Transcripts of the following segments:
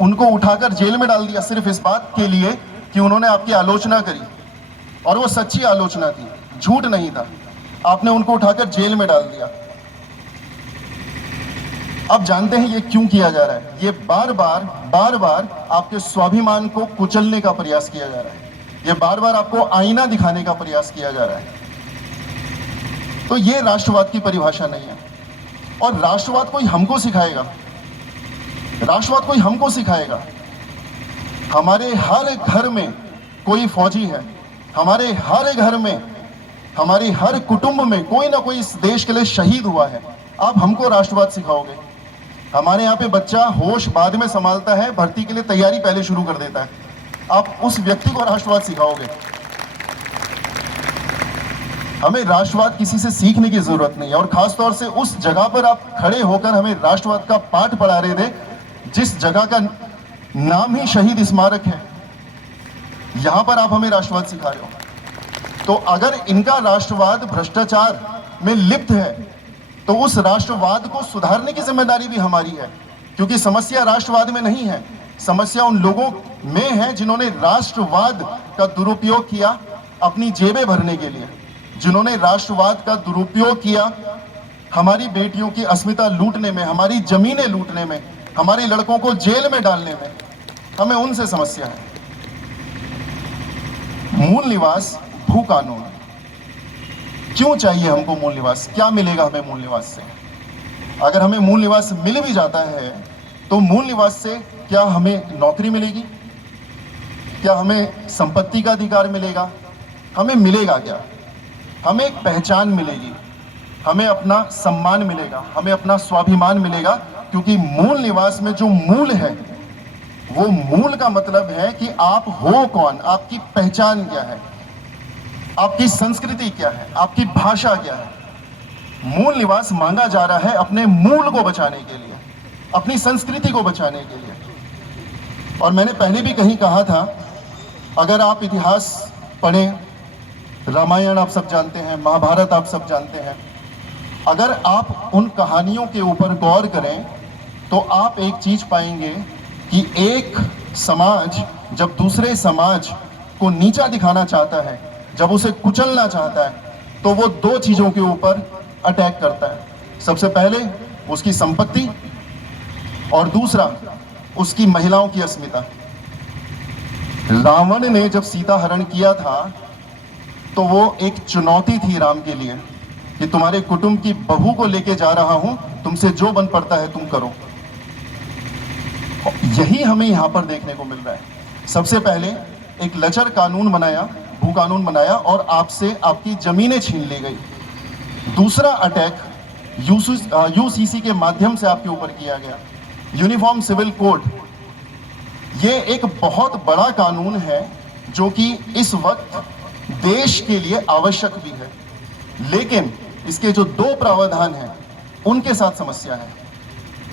उनको उठाकर जेल में डाल दिया सिर्फ इस बात के लिए कि उन्होंने आपकी आलोचना करी, और वो सच्ची आलोचना थी, झूठ नहीं था। आपने उनको उठाकर जेल में डाल दिया। अब जानते हैं ये क्यों किया जा रहा है? ये बार बार आपके स्वाभिमान को कुचलने का प्रयास किया जा रहा है। ये बार बार आपको आईना दिखाने का प्रयास किया जा रहा है। तो ये राष्ट्रवाद की परिभाषा नहीं है। और राष्ट्रवाद कोई हमको सिखाएगा, राष्ट्रवाद कोई हमको सिखाएगा। हमारे हर घर में कोई फौजी है, हमारे हर घर में, हमारे हर कुटुंब में कोई ना कोई इस देश के लिए शहीद हुआ है। आप हमको राष्ट्रवाद सिखाओगे? हमारे यहाँ पे बच्चा होश बाद में संभालता है, भर्ती के लिए तैयारी पहले शुरू कर देता है। आप उस व्यक्ति को राष्ट्रवाद सिखाओगे? हमें राष्ट्रवाद किसी से सीखने की जरूरत नहीं है। और खासतौर से उस जगह पर आप खड़े होकर हमें राष्ट्रवाद का पाठ पढ़ा रहे थे जिस जगह का नाम ही शहीद स्मारक है। यहां पर आप हमें राष्ट्रवाद सिखा रहे हो। तो अगर इनका राष्ट्रवाद भ्रष्टाचार में लिप्त है तो उस राष्ट्रवाद को सुधारने की जिम्मेदारी भी हमारी है, क्योंकि समस्या राष्ट्रवाद में नहीं है, समस्या उन लोगों में है जिन्होंने राष्ट्रवाद का दुरुपयोग किया अपनी जेबें भरने के लिए, जिन्होंने राष्ट्रवाद का दुरुपयोग किया हमारी बेटियों की अस्मिता लूटने में, हमारी जमीनें लूटने में, हमारे लड़कों को जेल में डालने में। हमें उनसे समस्या है। मूल निवास भू कानून क्यों चाहिए हमको? मूल निवास क्या मिलेगा हमें मूल निवास से? अगर हमें मूल निवास मिल भी जाता है तो मूल निवास से क्या हमें नौकरी मिलेगी? क्या हमें संपत्ति का अधिकार मिलेगा? हमें मिलेगा क्या? हमें एक पहचान मिलेगी, हमें अपना सम्मान मिलेगा, हमें अपना स्वाभिमान मिलेगा, क्योंकि मूल निवास में जो मूल है, वो मूल का मतलब है कि आप हो कौन, आपकी पहचान क्या है, आपकी संस्कृति क्या है, आपकी भाषा क्या है। मूल निवास मांगा जा रहा है अपने मूल को बचाने के लिए, अपनी संस्कृति को बचाने के लिए। और मैंने पहले भी कहीं कहा था, अगर आप इतिहास पढ़ें, रामायण आप सब जानते हैं, महाभारत आप सब जानते हैं, अगर आप उन कहानियों के ऊपर गौर करें तो आप एक चीज पाएंगे कि एक समाज जब दूसरे समाज को नीचा दिखाना चाहता है, जब उसे कुचलना चाहता है, तो वो दो चीजों के ऊपर अटैक करता है। सबसे पहले उसकी संपत्ति और दूसरा उसकी महिलाओं की अस्मिता। रावण ने जब सीता हरण किया था तो वो एक चुनौती थी राम के लिए कि तुम्हारे कुटुंब की बहू को लेके जा रहा हूं, तुमसे जो बन पड़ता है तुम करो। यही हमें यहां पर देखने को मिल रहा है। सबसे पहले एक लचर कानून बनाया, भू कानून बनाया और आपसे आपकी जमीनें छीन ली गई। दूसरा अटैक यूसीसी के माध्यम से आपके ऊपर किया गया, यूनिफॉर्म सिविल कोड। ये एक बहुत बड़ा कानून है जो कि इस वक्त देश के लिए आवश्यक भी है, लेकिन इसके जो दो प्रावधान हैं उनके साथ समस्या है।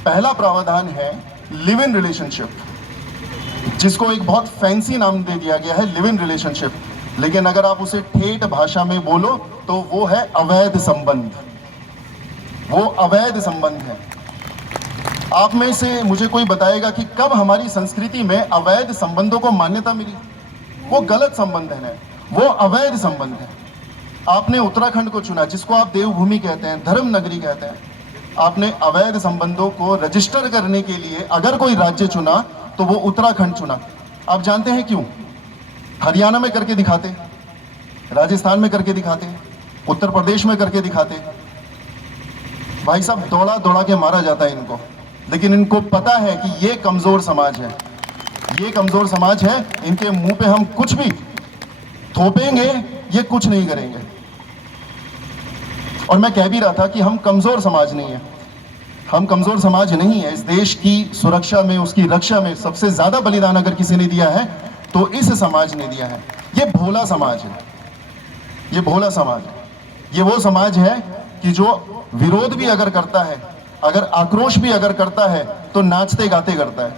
पहला प्रावधान है लिव इन रिलेशनशिप, जिसको एक बहुत फैंसी नाम दे दिया गया है लिव इन रिलेशनशिप, लेकिन अगर आप उसे ठेठ भाषा में बोलो तो वो है अवैध संबंध। वो अवैध संबंध है। आप में से मुझे कोई बताएगा कि कब हमारी संस्कृति में अवैध संबंधों को मान्यता मिली? वो गलत संबंध है, वो अवैध संबंध है। आपने उत्तराखंड को चुना, जिसको आप देवभूमि कहते हैं, धर्म नगरी कहते हैं। आपने अवैध संबंधों को रजिस्टर करने के लिए अगर कोई राज्य चुना तो वो उत्तराखंड चुना। आप जानते हैं क्यों? हरियाणा में करके दिखाते, राजस्थान में करके दिखाते, उत्तर प्रदेश में करके दिखाते। भाई साहब, दौड़ा दौड़ा के मारा जाता है इनको, लेकिन इनको पता है कि ये कमजोर समाज है, ये कमजोर समाज है। इनके मुंह पे हम कुछ भी थोपेंगे, ये कुछ नहीं करेंगे। और मैं कह भी रहा था कि हम कमजोर समाज नहीं है, हम कमजोर समाज नहीं है। इस देश की सुरक्षा में, उसकी रक्षा में सबसे ज्यादा बलिदान अगर किसी ने दिया है तो इस समाज ने दिया है। ये भोला समाज है, ये भोला समाज है। ये वो समाज है कि जो विरोध भी अगर करता है, अगर आक्रोश भी अगर करता है तो नाचते गाते करता है।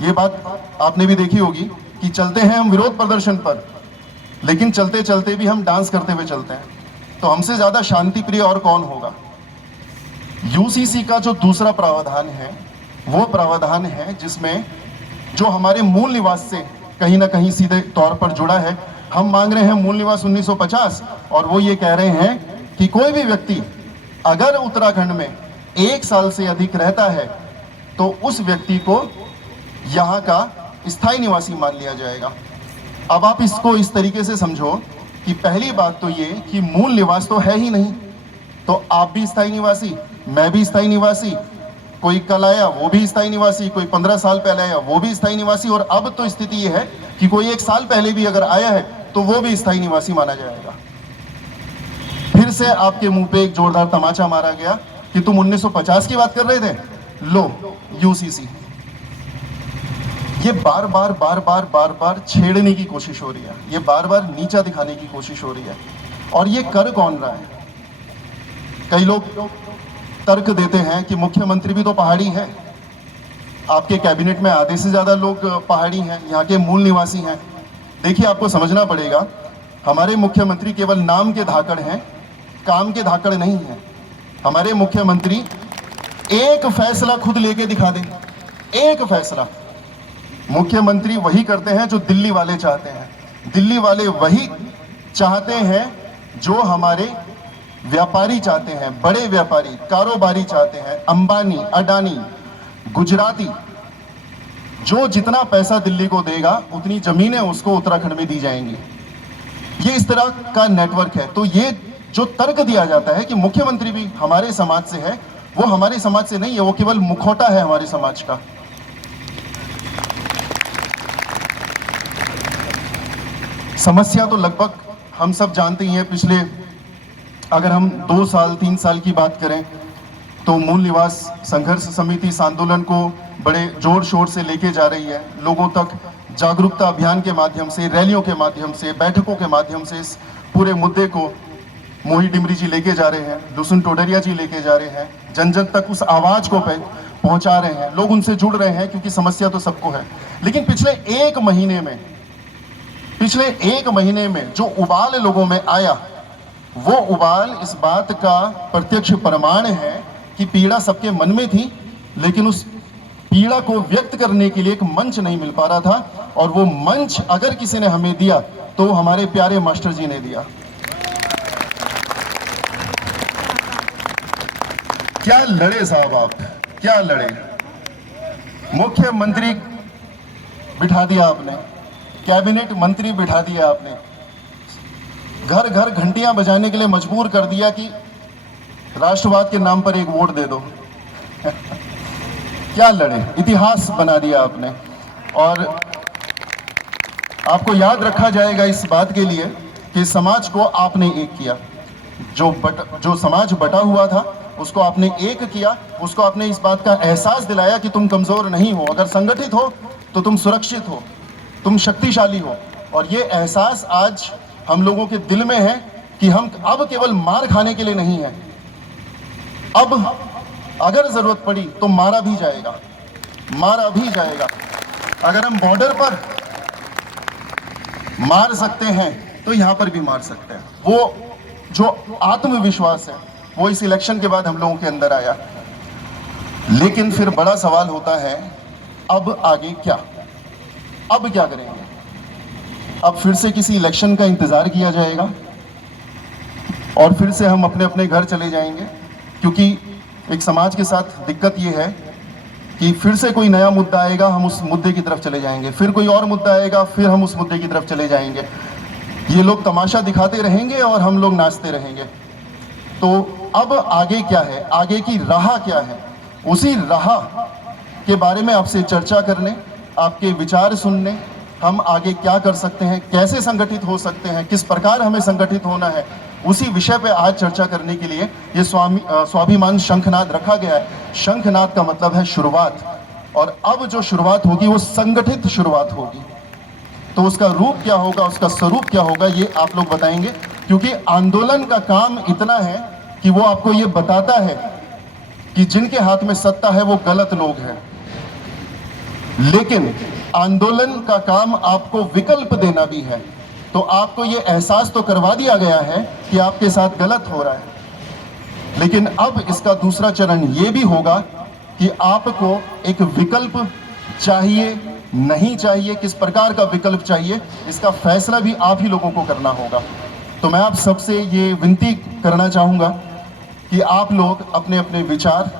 ये बात आपने भी देखी होगी कि चलते हैं हम विरोध प्रदर्शन पर, लेकिन चलते चलते भी हम डांस करते हुए चलते हैं। तो हमसे ज्यादा शांति प्रिय और कौन होगा? यूसीसी का जो दूसरा प्रावधान है वो प्रावधान है जिसमें जो हमारे मूल निवास से कहीं ना कहीं सीधे तौर पर जुड़ा है। हम मांग रहे हैं मूल निवास 1950 और वो ये कह रहे हैं कि कोई भी व्यक्ति अगर उत्तराखंड में 1 साल से अधिक रहता है तो उस व्यक्ति को यहाँ का स्थायी निवासी मान लिया जाएगा। अब आप इसको इस तरीके से समझो कि पहली बात तो ये कि मूल निवास तो है ही नहीं, तो आप भी स्थायी निवासी, मैं भी स्थायी निवासी, कोई कल आया वो भी स्थायी निवासी, कोई 15 साल पहले आया वो भी स्थायी निवासी, और अब तो स्थिति ये है कि कोई 1 साल पहले भी अगर आया है तो वो भी स्थायी निवासी माना जाएगा। फिर से आपके मुंह पे एक जोरदार तमाचा मारा गया कि तुम 1950 की बात कर रहे थे, लो यूसीसी। ये बार बार छेड़ने की कोशिश हो रही है, ये बार बार नीचा दिखाने की कोशिश हो रही है। और ये कर कौन रहा है? कई लोग तर्क देते हैं कि मुख्यमंत्री भी तो पहाड़ी है, आपके कैबिनेट में आधे से ज़्यादा लोग पहाड़ी हैं, यहाँ के मूल निवासी हैं। देखिए, आपको समझना पड़ेगा, हमारे मुख्यमंत्री केवल नाम के धाकड़ हैं, काम के धाकड़ नहीं हैं। हमारे मुख्यमंत्री एक फैसला खुद लेके दिखा दें, एक फैसला। मुख्यमंत्री वही करते हैं जो दिल्ली वाले चाहते हैं, दिल्ली वाले वही चाहते हैं जो हमारे व्यापारी चाहते हैं, बड़े व्यापारी, कारोबारी चाहते हैं, अंबानी, अडानी, गुजराती। जो जितना पैसा दिल्ली को देगा उतनी जमीनें उसको उत्तराखंड में दी जाएंगी। ये इस तरह का नेटवर्क है। तो ये जो तर्क दिया जाता है कि मुख्यमंत्री भी हमारे समाज से है, वो हमारे समाज से नहीं है, वो केवल मुखौटा है हमारे समाज का। समस्या तो लगभग हम सब जानते ही हैं। पिछले अगर हम 2 साल 3 साल की बात करें तो मूल निवास संघर्ष समिति इस आंदोलन को बड़े जोर शोर से लेके जा रही है। लोगों तक जागरूकता अभियान के माध्यम से, रैलियों के माध्यम से, बैठकों के माध्यम से इस पूरे मुद्दे को मोही डिमरी जी लेके जा रहे हैं, दुष्यंत टोडरिया जी लेके जा रहे हैं, जन जन तक उस आवाज को पहुंचा रहे हैं। लोग उनसे जुड़ रहे हैं क्योंकि समस्या तो सबको है। लेकिन पिछले एक महीने में जो उबाल लोगों में आया, वो उबाल इस बात का प्रत्यक्ष प्रमाण है कि पीड़ा सबके मन में थी, लेकिन उस पीड़ा को व्यक्त करने के लिए एक मंच नहीं मिल पा रहा था। और वो मंच अगर किसी ने हमें दिया तो हमारे प्यारे मास्टर जी ने दिया। क्या लड़े साहब आप, क्या लड़े। मुख्यमंत्री बिठा दिया आपने, कैबिनेट मंत्री बिठा दिया आपने, घर घर घंटियां बजाने के लिए मजबूर कर दिया कि राष्ट्रवाद के नाम पर एक वोट दे दो। क्या लड़े, इतिहास बना दिया आपने। और आपको याद रखा जाएगा इस बात के लिए कि समाज को आपने एक किया। जो समाज बटा हुआ था उसको आपने एक किया, उसको आपने इस बात का एहसास दिलाया कि तुम कमजोर नहीं हो, अगर संगठित हो तो तुम सुरक्षित हो, तुम शक्तिशाली हो। और ये एहसास आज हम लोगों के दिल में है कि हम अब केवल मार खाने के लिए नहीं है, अब अगर जरूरत पड़ी तो मारा भी जाएगा, मारा भी जाएगा। अगर हम बॉर्डर पर मार सकते हैं तो यहां पर भी मार सकते हैं। वो जो आत्मविश्वास है वो इस इलेक्शन के बाद हम लोगों के अंदर आया। लेकिन फिर बड़ा सवाल होता है, अब आगे क्या, अब क्या करेंगे? अब फिर से किसी इलेक्शन का इंतजार किया जाएगा और फिर से हम अपने अपने घर चले जाएंगे? क्योंकि एक समाज के साथ दिक्कत ये है कि फिर से कोई नया मुद्दा आएगा, हम उस मुद्दे की तरफ चले जाएंगे, फिर कोई और मुद्दा आएगा, फिर हम उस मुद्दे की तरफ चले जाएंगे। ये लोग तमाशा दिखाते रहेंगे और हम लोग नाचते रहेंगे। तो अब आगे क्या है, आगे की राह क्या है? उसी राह के बारे में आपसे चर्चा करने, आपके विचार सुनने, हम आगे क्या कर सकते हैं, कैसे संगठित हो सकते हैं, किस प्रकार हमें संगठित होना है, उसी विषय पे आज चर्चा करने के लिए ये स्वाभिमान शंखनाद रखा गया है। शंखनाद का मतलब है शुरुआत, और अब जो शुरुआत होगी वो संगठित शुरुआत होगी। तो उसका रूप क्या होगा, उसका स्वरूप क्या होगा, ये आप लोग बताएंगे। क्योंकि आंदोलन का काम इतना है कि वो आपको ये बताता है कि जिनके हाथ में सत्ता है वो गलत लोग हैं, लेकिन आंदोलन का काम आपको विकल्प देना भी है। तो आपको ये एहसास तो करवा दिया गया है कि आपके साथ गलत हो रहा है, लेकिन अब इसका दूसरा चरण ये भी होगा कि आपको एक विकल्प चाहिए नहीं चाहिए, किस प्रकार का विकल्प चाहिए, इसका फैसला भी आप ही लोगों को करना होगा। तो मैं आप सबसे ये विनती करना चाहूँगा कि आप लोग अपने अपने विचार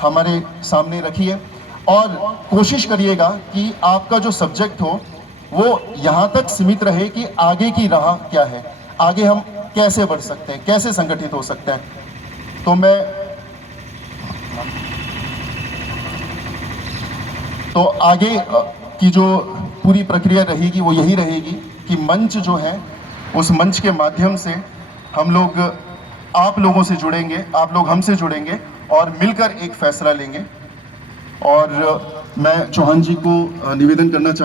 हमारे सामने रखिए और कोशिश करिएगा कि आपका जो सब्जेक्ट हो वो यहाँ तक सीमित रहे कि आगे की राह क्या है, आगे हम कैसे बढ़ सकते हैं, कैसे संगठित हो सकते हैं। तो मैं तो आगे की जो पूरी प्रक्रिया रहेगी वो यही रहेगी कि मंच जो है उस मंच के माध्यम से हम लोग आप लोगों से जुड़ेंगे, आप लोग हमसे जुड़ेंगे और मिलकर एक फैसला लेंगे। और मैं चौहान जी को निवेदन करना चाहूँगा